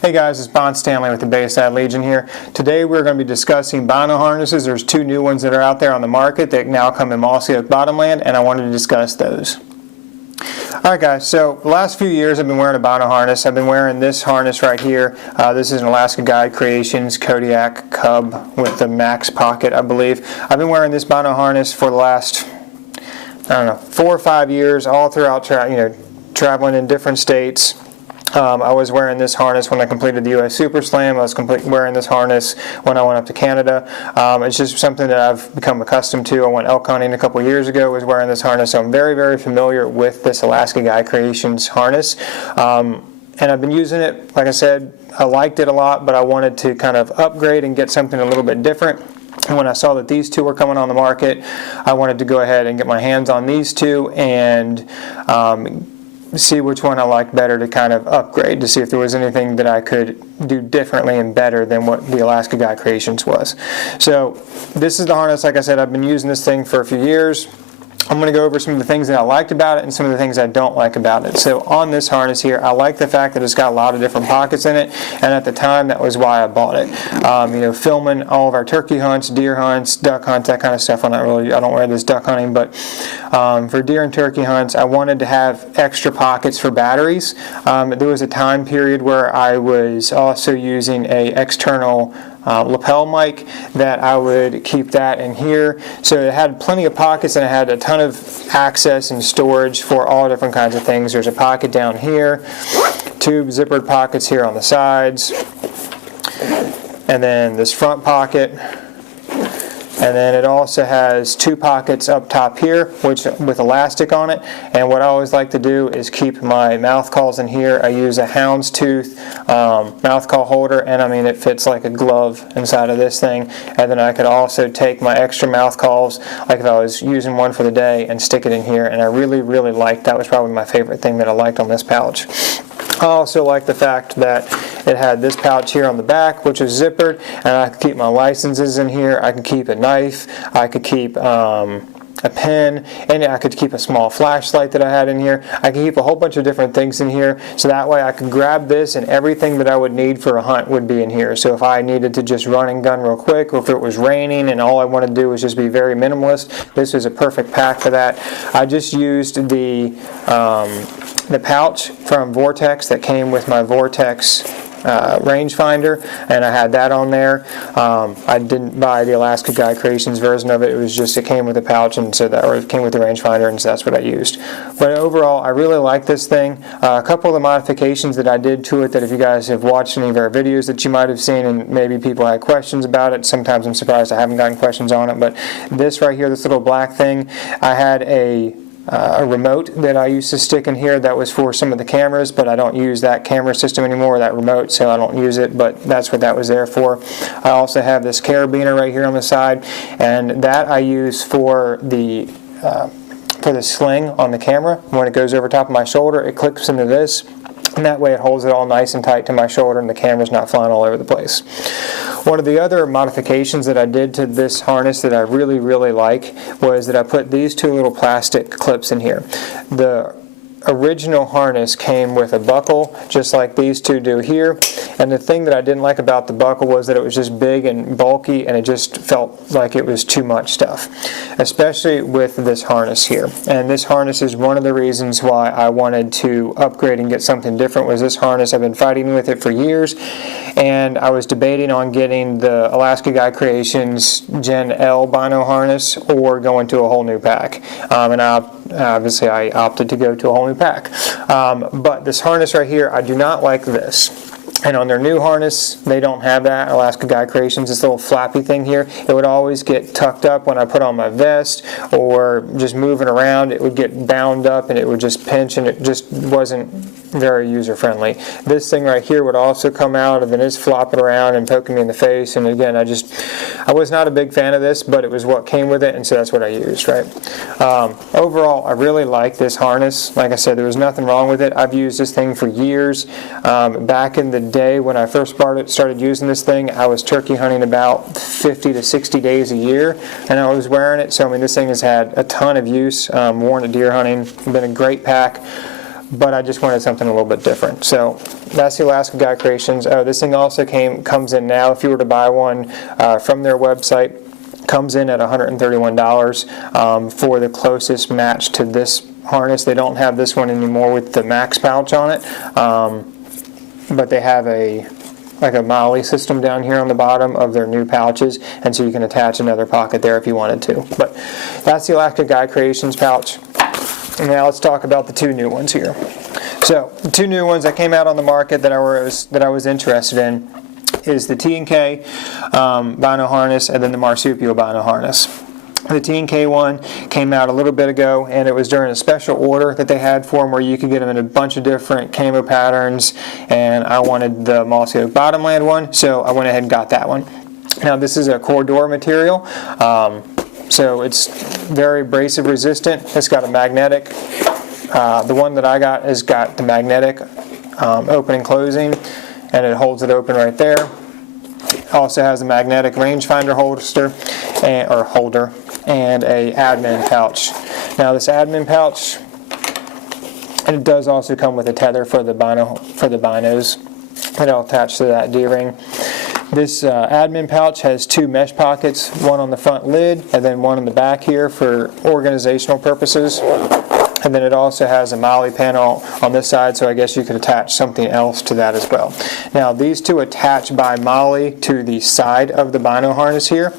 Hey guys, it's Bon Stanley with the Bayside Legion here. Today we're going to be discussing bino harnesses. There's two new ones that are out there on the market that now come in Mossyoak Bottomland, and I wanted to discuss those. Alright guys, so the last few years I've been wearing a bino harness. I've been wearing this harness right here. This is an Alaska Guide Creations Kodiak Cub with the max pocket, I believe. I've been wearing this bino harness for the last, I don't know, 4 or 5 years, all throughout traveling in different states. I was wearing this harness when I completed the US Super Slam. I was wearing this harness when I went up to Canada. It's just something that I've become accustomed to. I went elk hunting a couple years ago, was wearing this harness, so I'm very, very familiar with this Alaska Guide Creations harness. And I've been using it, like I said, I liked it a lot, but I wanted to kind of upgrade and get something a little bit different. And when I saw that these two were coming on the market, I wanted to go ahead and get my hands on these two and see which one I liked better to kind of upgrade, to see if there was anything that I could do differently and better than what the Alaska Guide Creations was. So this is the harness. Like I said, I've been using this thing for a few years. I'm going to go over some of the things that I liked about it and some of the things I don't like about it. So on this harness here, I like the fact that it's got a lot of different pockets in it, and at the time that was why I bought it. Filming all of our turkey hunts, deer hunts, duck hunts, that kind of stuff. I don't wear this duck hunting, but for deer and turkey hunts, I wanted to have extra pockets for batteries. There was a time period where I was also using a external lapel mic that I would keep that in here, so it had plenty of pockets and it had a ton of access and storage for all different kinds of things. There's a pocket down here, two zippered pockets here on the sides, and then this front pocket. And then it also has two pockets up top here, which with elastic on it. And what I always like to do is keep my mouth calls in here. I use a houndstooth mouth call holder, and I mean it fits like a glove inside of this thing. And then I could also take my extra mouth calls, like if I was using one for the day, and stick it in here. And I really, really liked that. Was probably my favorite thing that I liked on this pouch. I also like the fact that it had this pouch here on the back, which is zippered, and I could keep my licenses in here. I could keep a knife, I could keep a pen, and I could keep a small flashlight that I had in here. I could keep a whole bunch of different things in here, so that way I could grab this and everything that I would need for a hunt would be in here. So if I needed to just run and gun real quick, or if it was raining and all I wanted to do was just be very minimalist, this is a perfect pack for that. I just used the pouch from Vortex that came with my Vortex rangefinder, and I had that on there. I didn't buy the Alaska Guide Creations version of it. It came with a pouch, and so it came with the rangefinder, and so that's what I used. But overall, I really like this thing. A couple of the modifications that I did to it, that if you guys have watched any of our videos that you might have seen, and maybe people had questions about it. Sometimes I'm surprised I haven't gotten questions on it, but this right here, this little black thing, I had a remote that I used to stick in here that was for some of the cameras, but I don't use that camera system anymore, that remote, so I don't use it, but that's what that was there for. I also have this carabiner right here on the side, and that I use for the sling on the camera. When it goes over top of my shoulder, it clips into this, and that way it holds it all nice and tight to my shoulder and the camera's not flying all over the place. One of the other modifications that I did to this harness that I really, really like was that I put these two little plastic clips in here. The original harness came with a buckle, just like these two do here, and the thing that I didn't like about the buckle was that it was just big and bulky, and it just felt like it was too much stuff, especially with this harness here. And this harness is one of the reasons why I wanted to upgrade and get something different. Was this harness, I've been fighting with it for years, and I was debating on getting the Alaska Guide Creations Gen L Bino harness or going to a whole new pack, and obviously I opted to go to a whole new pack. But this harness right here, I do not like this. And on their new harness, they don't have that. Alaska Guide Creations, this little flappy thing here, it would always get tucked up when I put on my vest, or just moving around, it would get bound up and it would just pinch, and it just wasn't very user-friendly. This thing right here would also come out, and then it's flopping around and poking me in the face, and again, I was not a big fan of this, but it was what came with it, and so that's what I used, right? Overall, I really like this harness. Like I said, there was nothing wrong with it. I've used this thing for years. Back in the day when I first started using this thing, I was turkey hunting about 50 to 60 days a year, and I was wearing it, so I mean, this thing has had a ton of use. Worn at deer hunting, been a great pack. but I just wanted something a little bit different. So that's the Alaska Guide Creations. Oh, this thing also comes in now, if you were to buy one from their website, comes in at $131 for the closest match to this harness. They don't have this one anymore with the max pouch on it, but they have like a MOLLE system down here on the bottom of their new pouches, and so you can attach another pocket there if you wanted to. But that's the Alaska Guide Creations pouch. And now let's talk about the two new ones here. So the two new ones that came out on the market that I was interested in is the T&K Bino Harness and then the Marsupial Bino Harness. The T&K one came out a little bit ago, and it was during a special order that they had for them where you could get them in a bunch of different camo patterns, and I wanted the Mossyoak Bottomland one, so I went ahead and got that one. Now this is a corridor material, so it's very abrasive resistant. It's got a magnetic. The one that I got has got the magnetic open and closing, and it holds it open right there. Also has a magnetic rangefinder holder and a admin pouch. Now this admin pouch, and it does also come with a tether for the binos that'll attach to that D-ring. This admin pouch has two mesh pockets, one on the front lid and then one on the back here for organizational purposes. And then it also has a MOLLE panel on this side, so I guess you could attach something else to that as well. Now these two attach by MOLLE to the side of the Bino harness here.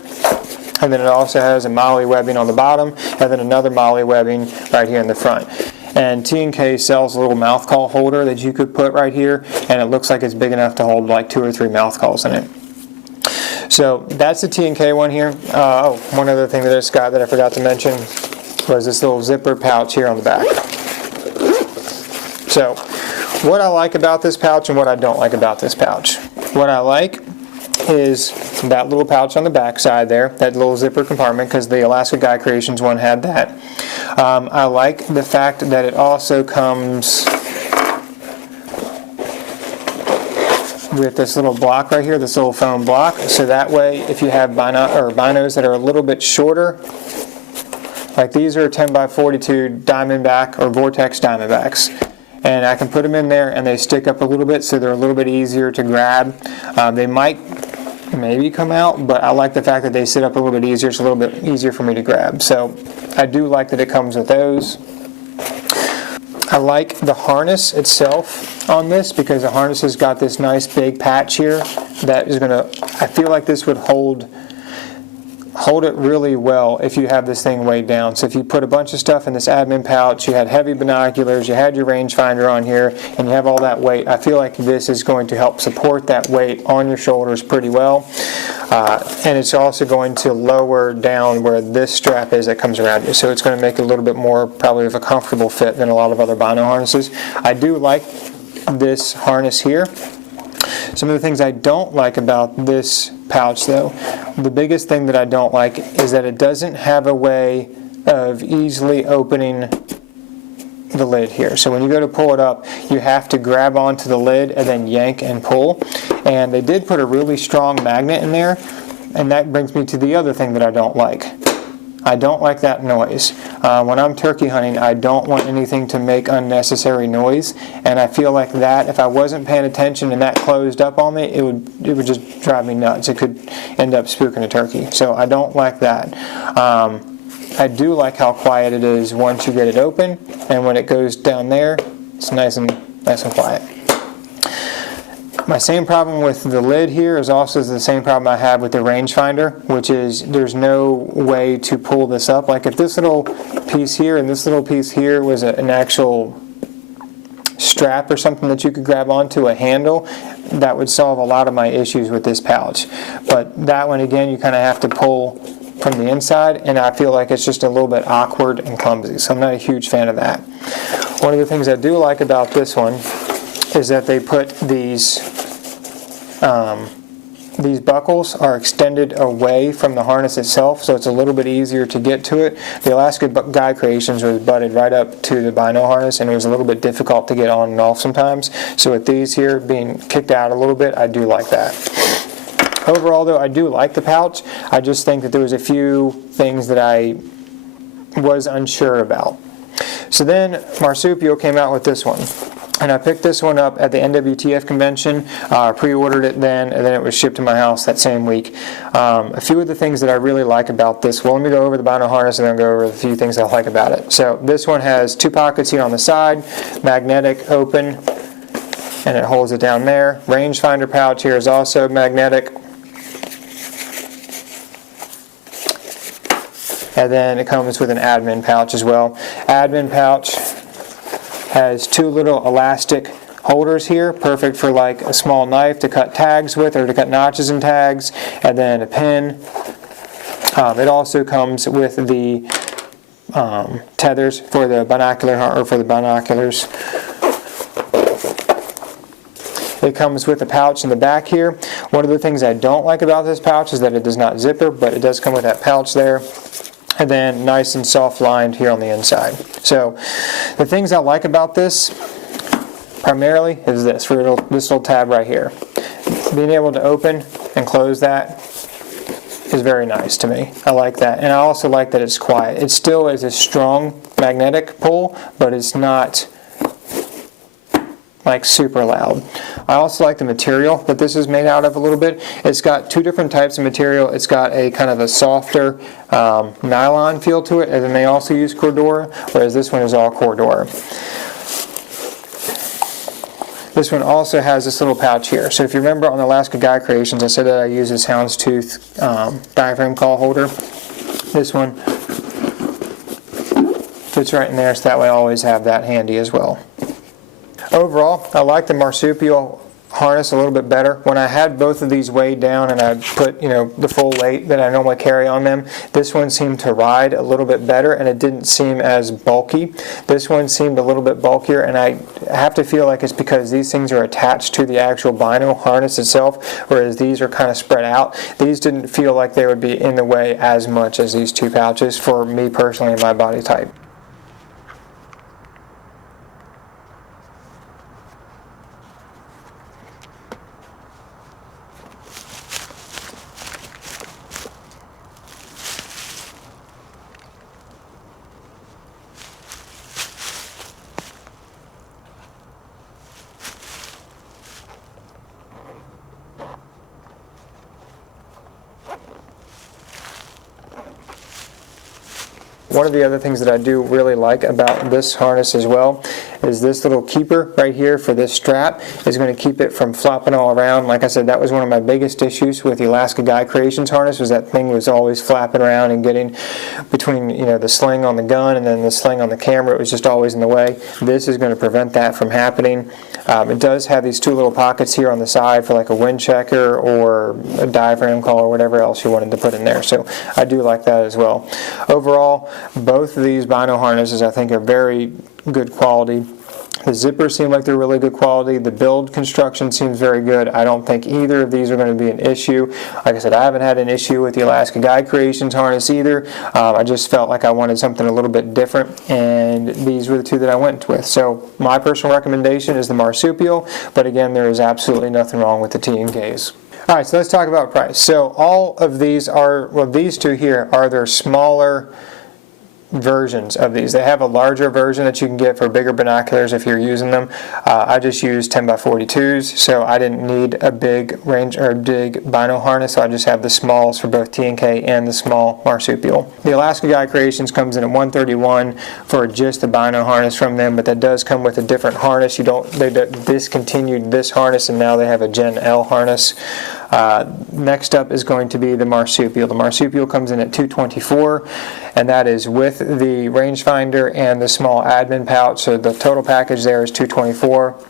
And then it also has a MOLLE webbing on the bottom and then another MOLLE webbing right here in the front. And T&K sells a little mouth call holder that you could put right here, and it looks like it's big enough to hold like 2 or 3 mouth calls in it. So that's the T&K one here. Oh, one other thing that I just got that I forgot to mention was this little zipper pouch here on the back. So what I like about this pouch and what I don't like about this pouch. What I like is that little pouch on the back side there, that little zipper compartment, because the Alaska Guide Creations one had that. I like the fact that it also comes with this little block right here, this little foam block, so that way if you have binos that are a little bit shorter, like these are 10x42 Diamondback or Vortex Diamondbacks, and I can put them in there and they stick up a little bit, so they're a little bit easier to grab. They might maybe come out, but I like the fact that they sit up a little bit easier. It's a little bit easier for me to grab, so I do like that it comes with those. I like the harness itself on this because the harness has got this nice big patch here that is going to, I feel like this would hold it really well if you have this thing weighed down. So if you put a bunch of stuff in this admin pouch, you had heavy binoculars, you had your rangefinder on here, and you have all that weight, I feel like this is going to help support that weight on your shoulders pretty well. And it's also going to lower down where this strap is that comes around you. So it's going to make it a little bit more probably of a comfortable fit than a lot of other Bino harnesses. I do like this harness here. Some of the things I don't like about this pouch though, the biggest thing that I don't like is that it doesn't have a way of easily opening the lid here. So when you go to pull it up, you have to grab onto the lid and then yank and pull. And they did put a really strong magnet in there, and that brings me to the other thing that I don't like. I don't like that noise. When I'm turkey hunting, I don't want anything to make unnecessary noise, and I feel like that, if I wasn't paying attention and that closed up on me, it would just drive me nuts. It could end up spooking a turkey. So I don't like that. I do like how quiet it is once you get it open, and when it goes down there, it's nice and quiet. My same problem with the lid here is also the same problem I have with the rangefinder, which is there's no way to pull this up. Like if this little piece here and this little piece here was an actual strap or something that you could grab onto, a handle, that would solve a lot of my issues with this pouch. But that one, again, you kind of have to pull from the inside, and I feel like it's just a little bit awkward and clumsy, so I'm not a huge fan of that. One of the things I do like about this one is that they put these buckles are extended away from the harness itself, so it's a little bit easier to get to it. The Alaska Guide Creations was butted right up to the Bino harness, and it was a little bit difficult to get on and off sometimes. So with these here being kicked out a little bit, I do like that. Overall though, I do like the pouch. I just think that there was a few things that I was unsure about. So then Marsupial came out with this one. And I picked this one up at the NWTF convention, pre-ordered it then, and then it was shipped to my house that same week. A few of the things that I really like about this, well, let me go over the Bino harness and then go over a few things I like about it. So this one has 2 pockets here on the side, magnetic, open, and it holds it down there. Rangefinder pouch here is also magnetic. And then it comes with an admin pouch as well. Admin pouch has 2 little elastic holders here, perfect for like a small knife to cut tags with or to cut notches in tags, and then a pin. It also comes with the tethers for the binoculars. It comes with a pouch in the back here. One of the things I don't like about this pouch is that it does not zipper, but it does come with that pouch there. And then nice and soft lined here on the inside. So the things I like about this primarily is this little tab right here. Being able to open and close that is very nice to me. I like that. And I also like that it's quiet. It still is a strong magnetic pull, but it's not like super loud. I also like the material that this is made out of a little bit. It's got 2 different types of material. It's got a kind of a softer nylon feel to it, and then they also use Cordura, whereas this one is all Cordura. This one also has this little pouch here. So if you remember on the Alaska Guide Creations, I said that I use this houndstooth diaphragm call holder. This one fits right in there, so that way I always have that handy as well. Overall, I like the Marsupial harness a little bit better. When I had both of these weighed down and I put, the full weight that I normally carry on them, this one seemed to ride a little bit better and it didn't seem as bulky. This one seemed a little bit bulkier, and I have to feel like it's because these things are attached to the actual Bino harness itself, whereas these are kind of spread out. These didn't feel like they would be in the way as much as these 2 pouches for me personally and my body type. One of the other things that I do really like about this harness as well is this little keeper right here for this strap is going to keep it from flopping all around. Like I said, that was one of my biggest issues with the Alaska Guide Creations harness, was that thing was always flapping around and getting between the sling on the gun and then the sling on the camera. It was just always in the way. This is going to prevent that from happening. It does have these 2 little pockets here on the side for like a wind checker or a diaphragm call or whatever else you wanted to put in there. So I do like that as well. Overall, both of these Bino harnesses I think are very good quality. The zippers seem like they're really good quality. The build construction seems very good. I don't think either of these are going to be an issue. Like I said, I haven't had an issue with the Alaska Guide Creations harness either. I just felt like I wanted something a little bit different, and these were the 2 that I went with. So my personal recommendation is the Marsupial, but again, there is absolutely nothing wrong with the T&Ks. All right, so let's talk about price. So all of these are, well, these 2 here are their smaller versions of these. They have a larger version that you can get for bigger binoculars if you're using them. I just used 10x42s, so I didn't need a big range or a big Bino harness, so I just have the smalls for both T&K and the small Marsupial. The Alaska Guide Creations comes in at $131 for just the Bino harness from them, but that does come with a different harness. They discontinued this harness and now they have a Gen L harness. Next up is going to be the Marsupial. The Marsupial comes in at $224, and that is with the rangefinder and the small admin pouch, so the total package there is $224.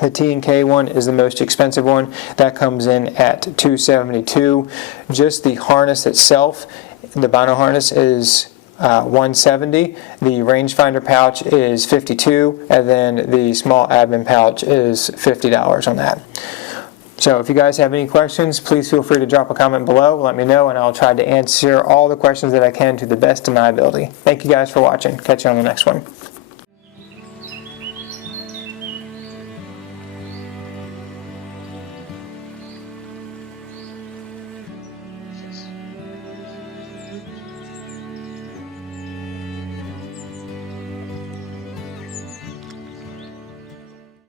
The T&K one is the most expensive one. That comes in at $272. Just the harness itself, the Bino harness, is $170. The rangefinder pouch is $52, and then the small admin pouch is $50 on that. So if you guys have any questions, please feel free to drop a comment below. Let me know, and I'll try to answer all the questions that I can to the best of my ability. Thank you guys for watching. Catch you on the next one.